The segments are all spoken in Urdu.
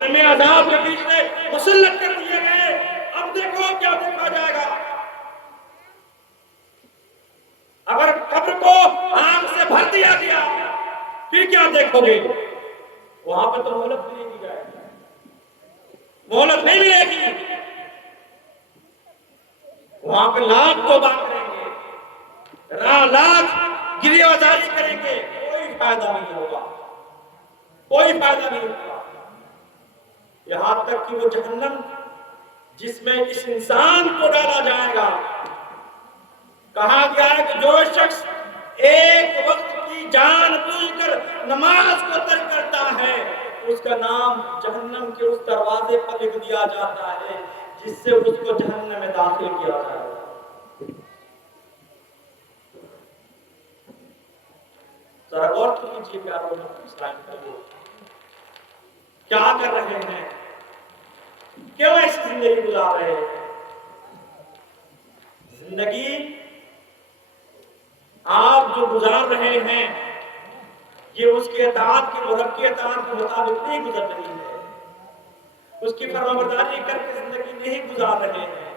میں عذاب کے بیچ میں مسلط کر دیے گئے. اب دیکھو کیا دیکھا جائے گا. اگر قبر کو آگ سے بھر دیا گیا پھر کیا دیکھو گے؟ وہاں پہ تو مہلت نہیں دی جائے گی, مہلت نہیں ملے گی. وہاں پہ لاکھ توبہ کریں گے, لاکھ گریہ وزاری کریں گے, کوئی فائدہ نہیں ہوگا, کوئی فائدہ نہیں ہوگا. یہاں تک کہ وہ جہنم جس میں اس انسان کو ڈالا جائے گا, کہا گیا ہے کہ جو شخص ایک وقت کی جان بوجھ کر نماز کو ترک کرتا ہے اس کا نام جہنم کے اس دروازے پر لکھ دیا جاتا ہے جس سے اس کو جہنم میں داخل کیا جائے گا. ذرا غور کیجیے پیارو اسلام کے لوگ کیا کر رہے ہیں, کیوں ایسی زندگی گزار رہے ہیں. زندگی آپ جو گزار رہے ہیں یہ اس کے اطاعت کی رب کی اطاعت کے مطابق نہیں گزر رہی ہے, اس کی فرمانبرداری کر کے زندگی نہیں گزار رہے ہیں.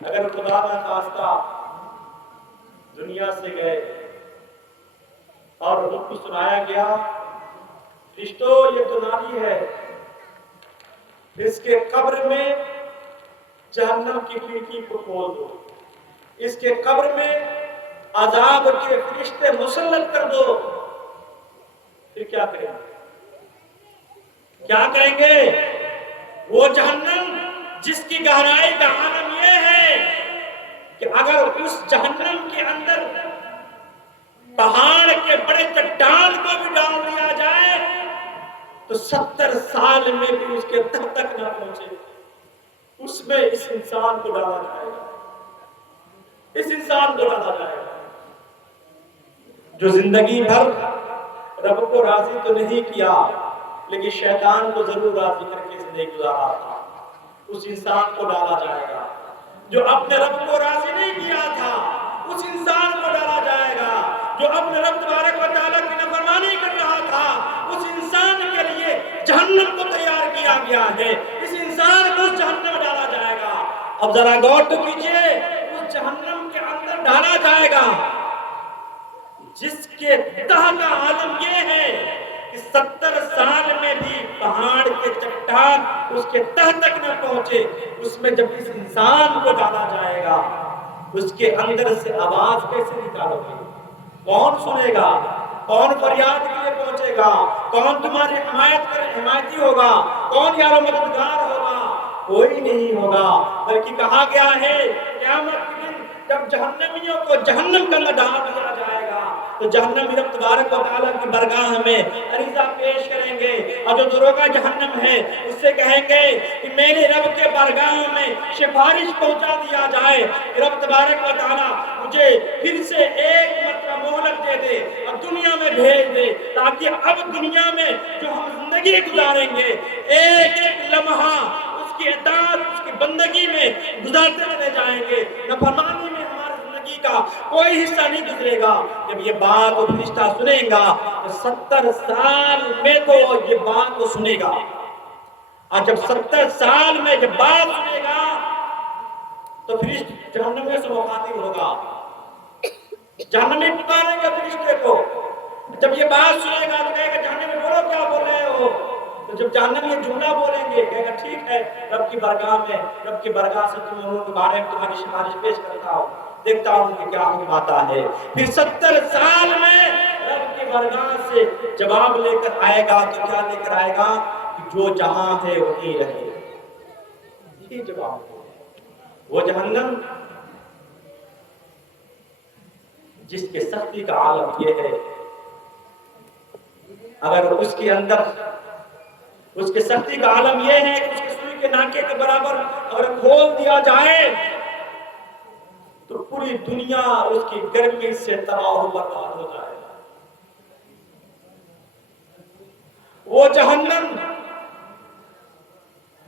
اگر خدا نہ خواستہ دنیا سے گئے اور حکم سنایا گیا رشتوں یہ تو ناری ہے, اس کے قبر میں جہنم کی کھڑکی کو کھول دو, اس کے قبر میں عذاب کے فرشتے مسلط کر دو, پھر کیا کریں گے؟ کیا کریں گے؟ وہ جہنم جس کی گہرائی کا عالم یہ ہے کہ اگر اس جہنم کے اندر پہاڑ کے بڑے چٹان کو بھی ڈال دیا جائے تو 70 سال میں بھی اس کے تہ تک نہ پہنچے. اس میں اس انسان کو ڈالا جائے گا, اس انسان کو ڈالا جائے گا جو زندگی بھر رب کو راضی تو نہیں کیا لیکن شیطان کو ضرور راضی کر کے زندگی گزارا تھا. اس انسان کو ڈالا جائے گا. جو اپنے رب کو راضی نہیں کیا تھا اس انسان کو ڈالا جائے گا. جو اپنے رب تبارک و تعالیٰ کی نافرمانی کر رہا تھا اس انسان کے لیے جہنم کو تیار کیا گیا ہے, اس انسان کو اس جہنم میں ڈالا جائے گا. اب ذرا غور تو کیجئے, اس جہنم کے اندر ڈالا جائے گا جس کے تہ کا عالم یہ ہے کہ 70 سال میں بھی پہاڑ کے چٹان اس کے تہ تک نہ پہنچے. اس میں جب اس انسان کو ڈالا جائے گا اس کے اندر سے آواز کیسے نکالو گے؟ کون سنے گا؟ کون فریاد کے لیے پہنچے گا؟ کون تمہاری حمایتی ہوگا؟ کون یارو مددگار ہوگا؟ کوئی نہیں ہوگا. بلکہ کہا گیا ہے قیامت کے دن جب جہنمیوں کو جہنم کے اندر ڈال دیا جائے گا تو جہنمی رب تبارک و تعالیٰ کی برگاہ میں عریضہ پیش کریں گے اور جو دروغہ جہنم ہے اس سے کہیں گے کہ میرے رب کے برگاہ میں سفارش پہنچا دیا جائے کہ رب تبارک و تعالیٰ مجھے پھر سے ایک مرتبہ مہلت دے دے اور دنیا میں بھیج دے تاکہ اب دنیا میں جو ہم زندگی گزاریں گے ایک ایک لمحہ اس کی اطاعت اس کی بندگی میں گزارتے چلے جائیں گے. نافرمانی میں ہماری زندگی کا کوئی حصہ نہیں گزرے گا. جب یہ بات وہ فرشتہ سنے گا تو 70 سال میں تو یہ بات کو سنے گا, اور جب 70 سال میں یہ بات سنے گا تو فرشتہ جہنم میں سے مخاطب ہوگا. جہنمی پکاریں گے فرشتے کو. جب یہ بات سنے گا تو کہے گا جہنمی بولو کیا بول رہے ہو؟ تو جب جہنم یہ جملہ بولیں گے کہے گا ٹھیک ہے رب کی برگاہ میں, رب کی برگاہ سے تمہاروں کے بارے میں تمہاری سفارش پیش کرتا ہوں, دیکھتا ہوں کہ کیا حکم آتا ہے. پھر 70 سال میں رب کی برگاہ سے جواب لے کر آئے گا تو کیا لے کر آئے گا کہ جو جہاں ہے وہیں رہے. یہ جواب ہے. وہ جہنم جس کے سختی کا عالم یہ ہے اگر اس کے اندر اس کے سختی کا عالم یہ ہے کہ اس کے سوئی کے ناکے کے برابر اگر کھول دیا جائے تو پوری دنیا اس کی گرمی سے تباہ و برباد ہو جائے. وہ جہنم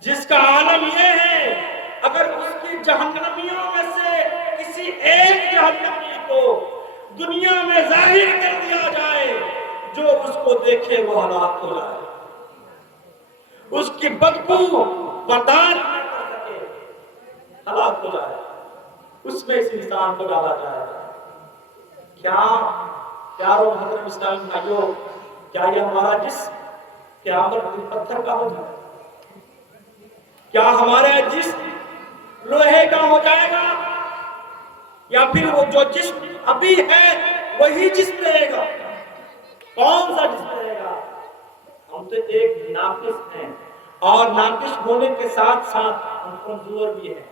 جس کا عالم یہ ہے اگر اس کی جہنمیوں میں سے کسی ایک جہنمی کو دنیا میں ظاہر کر دیا جائے جو اس کو دیکھے وہ ہلاک ہو جائے، اس کی بدبو برداشت نہ کر سکے ہلاک ہو جائے، اس میں اس انسان کو ڈالا جائے گا۔ کیا پیارو محترم اسلامی بھائیوں، کیا یہ ہمارا جسم قیامت میں پتھر کا ہو جائے گا؟ کیا ہمارا جسم لوہے کا ہو جائے گا، یا پھر وہ جو جسم ابھی ہے وہی جسم رہے گا؟ کون سا جسم رہے گا؟ ہم تو ایک ناقص ہیں، اور ناقص ہونے کے ساتھ ساتھ ہم کمزور بھی ہیں۔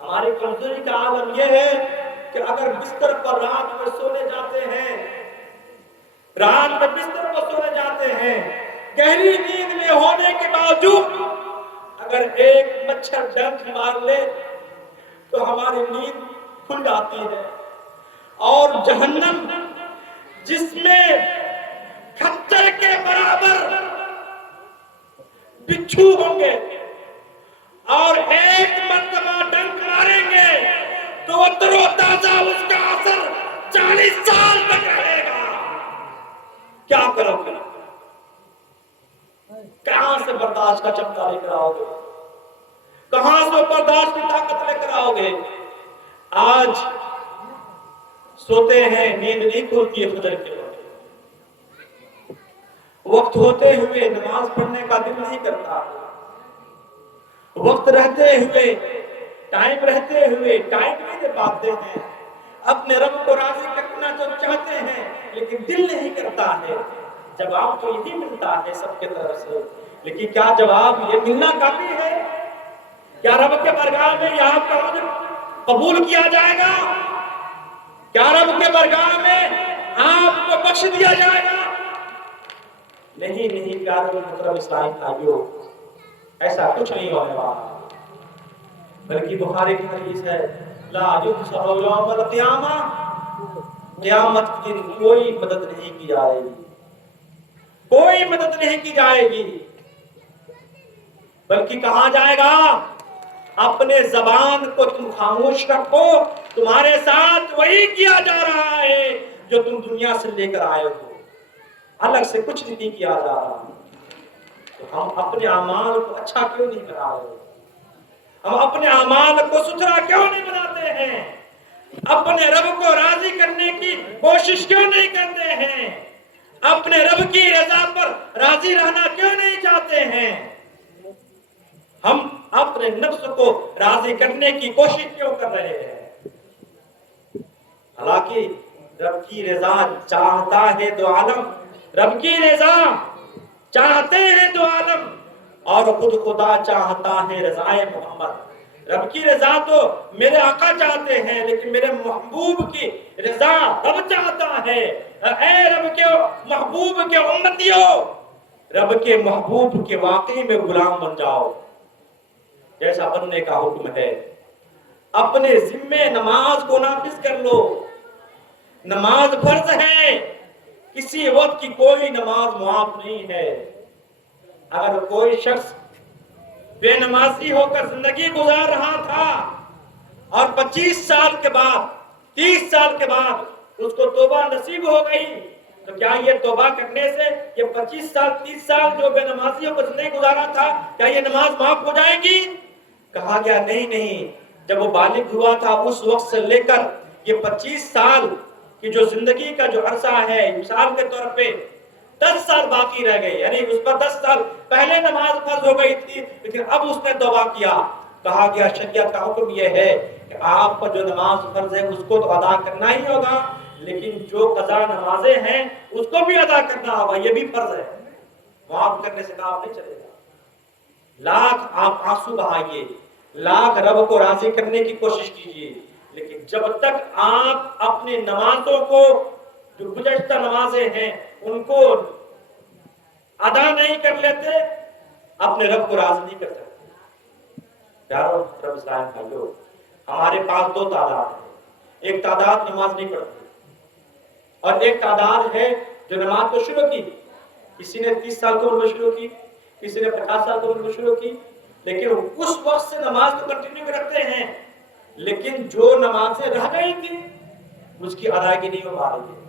ہماری کمزوری کا عالم یہ ہے کہ اگر بستر پر رات میں سونے جاتے ہیں، رات میں بستر پر سونے جاتے ہیں، گہری نیند میں ہونے کے باوجود اگر ایک مچھر ڈنک مار لے تو ہماری نیند کھل جاتی ہے، اور جہنم جس میں کھچر کے برابر بچھو ہوں گے اور ایک مرتبہ ڈنک ماریں گے تو وہ تر و تازہ اس کا اثر 40 سال تک رہے گا۔ کیا کرو گے؟ کہاں سے برداشت کا چمچا لے کر آؤ گے؟ کہاں سے برداشت کی طاقت لے کر آؤ گے؟ آج سوتے ہیں، نیند نہیں کھلتی ہے فجر کے وقت ہوتے ہوئے نماز پڑھنے کا دل نہیں کرتا، وقت رہتے ہوئے، ٹائم رہتے ہوئے ٹائم نہیں دے پاتے ہیں، اپنے رب کو راضی کرنا جو چاہتے ہیں لیکن دل نہیں کرتا ہے۔ جواب تو یہی ملتا ہے سب کے طرف سے، لیکن کیا جواب یہ ملنا کافی ہے؟ کیا رب کے بارگاہ میں یہ آپ کا عذر قبول کیا جائے گا؟ کیا رب کے بارگاہ میں آپ کو بخش دیا جائے گا؟ نہیں پیارے محترم اسلامی بھائیوں، ایسا کچھ نہیں ہونے والا، بلکہ بخاری کی حدیث ہے لا یحشر یوم القیامہ، قیامت کے دن کوئی مدد نہیں کی جائے گی، کوئی مدد نہیں کی جائے گی، بلکہ کہا جائے گا اپنے زبان کو تم خاموش رکھو، تمہارے ساتھ وہی کیا جا رہا ہے جو تم دنیا سے لے کر آئے ہو، الگ سے کچھ نہیں کیا جا رہا۔ تو ہم اپنے اعمال کو اچھا کیوں نہیں بنا رہے؟ ہم اپنے اعمال کو ستھرا کیوں نہیں بناتے ہیں؟ اپنے رب کو راضی کرنے کی کوشش کیوں نہیں کرتے ہیں؟ اپنے رب کی رضا پر راضی رہنا کیوں نہیں چاہتے ہیں؟ ہم اپنے نفس کو راضی کرنے کی کوشش کیوں کر رہے ہیں؟ حالانکہ رب کی رضا چاہتا ہے دو عالم، رب کی رضا چاہتے ہیں دو عالم، اور خود خدا چاہتا ہے رضائے محمد۔ رب کی رضا تو میرے آقا چاہتے ہیں، لیکن میرے محبوب کی رضا رب چاہتا ہے۔ اے رب کے محبوب کے امتیوں، رب کے محبوب کے واقعی میں غلام بن جاؤ، جیسا بننے کا حکم ہے۔ اپنے ذمے نماز کو نافذ کر لو، نماز فرض ہے، کسی وقت کی کوئی نماز معاف نہیں ہے۔ اگر کوئی شخص بے نمازی ہو کر زندگی گزار رہا تھا اور 25 سال کے بعد 30 سال کے بعد اس کو توبہ نصیب ہو گئی، تو کیا یہ توبہ کرنے سے یہ 25 سال 30 سال جو بے نمازی ہو کر زندگی گزارا تھا، کیا یہ نماز معاف ہو جائے گی؟ کہا گیا نہیں، جب وہ بالغ ہوا تھا اس وقت سے لے کر یہ 25 سال کی جو زندگی کا جو عرصہ ہے، مثال کے طور پہ 10 سال باقی رہ گئے، یعنی اس پر 10 سال پہلے نماز فرض ہو گئی تھی لیکن اب اس نے توبہ کیا۔ کہا گیا شریعت کا حکم یہ ہے کہ آپ پر جو نماز فرض ہے اس کو تو ادا کرنا ہی ہوگا، لیکن جو قضا نمازیں ہیں اس کو بھی ادا کرنا ہوگا، یہ بھی فرض ہے، معاف کرنے سے کام نہیں چلے گا۔ لاکھ آپ آنسو بہائیے، لاکھ رب کو راضی کرنے کی کوشش کیجیے، لیکن جب تک آپ اپنے نمازوں کو جو گزشتہ نمازیں ہیں ان کو ادا نہیں کر لیتے، اپنے رب کو راضی نہیں کر سکتے۔ پیارو رب اسلام بھائیو، ہمارے پاس دو تعداد ہیں، ایک تعداد نماز نہیں پڑھتی اور ایک تعداد ہے جو نماز کو شروع کی، کسی نے 30 سال کی عمر میں شروع کی، کسی نے 50 سال کی عمر میں شروع کی، لیکن اس وقت سے نماز کو کنٹینیو رکھتے ہیں، لیکن جو نمازیں رہ گئی تھی اس کی ادائیگی نہیں ہو پا رہی ہے،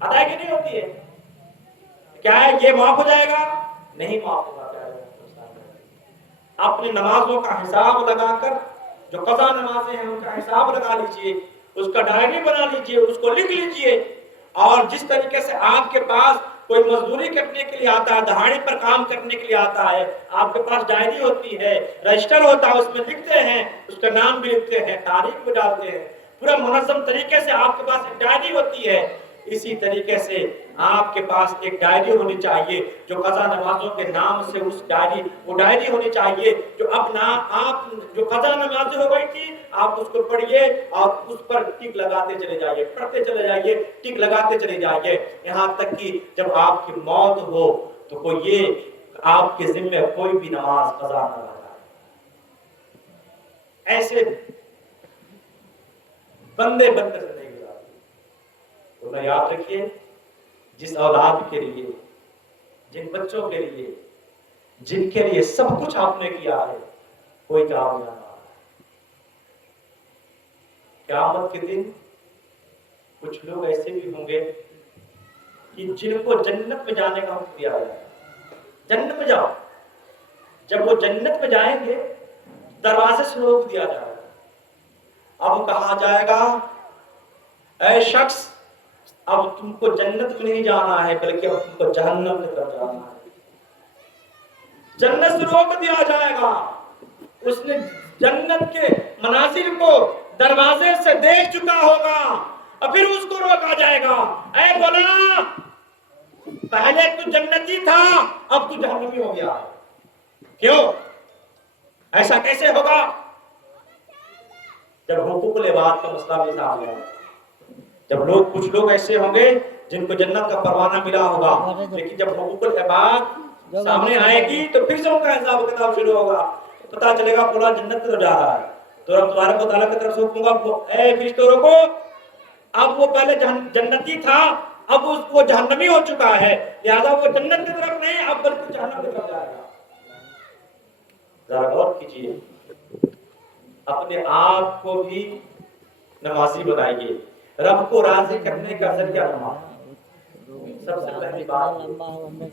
ادائیگی نہیں ہوتی ہے۔ کیا ہے یہ معاف ہو جائے گا؟ نہیں معاف ہوگا۔ اپنی نمازوں کا حساب لگا کر، جو قضا نمازیں ہیں ان کا حساب لگا لیجئے، اس کا ڈائری بنا لیجئے، اس کو لکھ لیجئے، اور جس طریقے سے آپ کے پاس کوئی مزدوری کرنے کے لیے آتا ہے، دہاڑی پر کام کرنے کے لیے آتا ہے، آپ کے پاس ڈائری ہوتی ہے، رجسٹر ہوتا ہے، اس میں لکھتے ہیں، اس کا نام بھی لکھتے ہیں، تاریخ بھی ڈالتے ہیں، پورا منظم طریقے سے آپ کے پاس ایک ڈائری ہوتی ہے۔ اسی طریقے سے آپ کے پاس ایک ڈائری ہونی چاہیے جو قضا نمازوں کے نام سے وہ ڈائری ہونی چاہیے جو آپ جو قضا نمازیں ہو گئی تھی آپ اس کو پڑھیے اور اس پر ٹک لگاتے چلے جائیے، پڑھتے چلے جائیے، ٹک لگاتے چلے جائیے، یہاں تک کہ جب آپ کی موت ہو تو کوئی یہ آپ کے ذمہ کوئی بھی نماز قضا نہ رہ جائے۔ ایسے بندے بندے سے نہیں گزارتے۔ تو یاد رکھیے، جس اولاد کے لیے، جن بچوں کے لیے، جن کے لیے سب کچھ آپ نے کیا ہے، کوئی جواب نہیں آتا۔ قیامت کے دن کچھ لوگ ایسے بھی ہوں گے کہ جن کو جنت میں جانے کا حکم دیا ہے، جنت میں جاؤ، جب وہ جنت میں جائیں گے دروازے سے روک دیا جائے گا، اب کہا جائے گا اے شخص اب تم کو جنت میں نہیں جانا ہے بلکہ اب تم کو جہنم کی طرف جانا ہے۔ جنت سے روک دیا جائے گا، اس نے جنت کے مناظر کو دروازے سے دیکھ چکا ہوگا، اور پھر اس کو روکا جائے گا، اے مولانا پہلے تو جنتی تھا اب تو جہنمی ہو گیا ہے، کیوں؟ ایسا کیسے ہوگا؟ جب حقوق العباد کا مسئلہ بھی سامنے آئے، جب کچھ لوگ ایسے ہوں گے جن کو جنت کا پروانہ ملا ہوگا، لیکن جب حقوق العباد سامنے آئے گی تو پھر سے ان کا حساب کتاب شروع ہوگا، پتا چلے گا فلاں جنت کی طرف جا رہا ہے، تو رب تبارک و تعالیٰ کی طرف سے حکم ہوگا اے فرشتوں کو، اب وہ پہلے جنتی تھا اب وہ جہنمی ہو چکا ہے، لہذا وہ جنت کی طرف نہیں اب بلکہ جہنم کی طرف جائے گا۔ ذرا غور کیجیے، اپنے آپ کو بھی نمازی بنائیے، رب کو راضی کرنے کا ذریعہ نماز۔ سب سے پہلی بات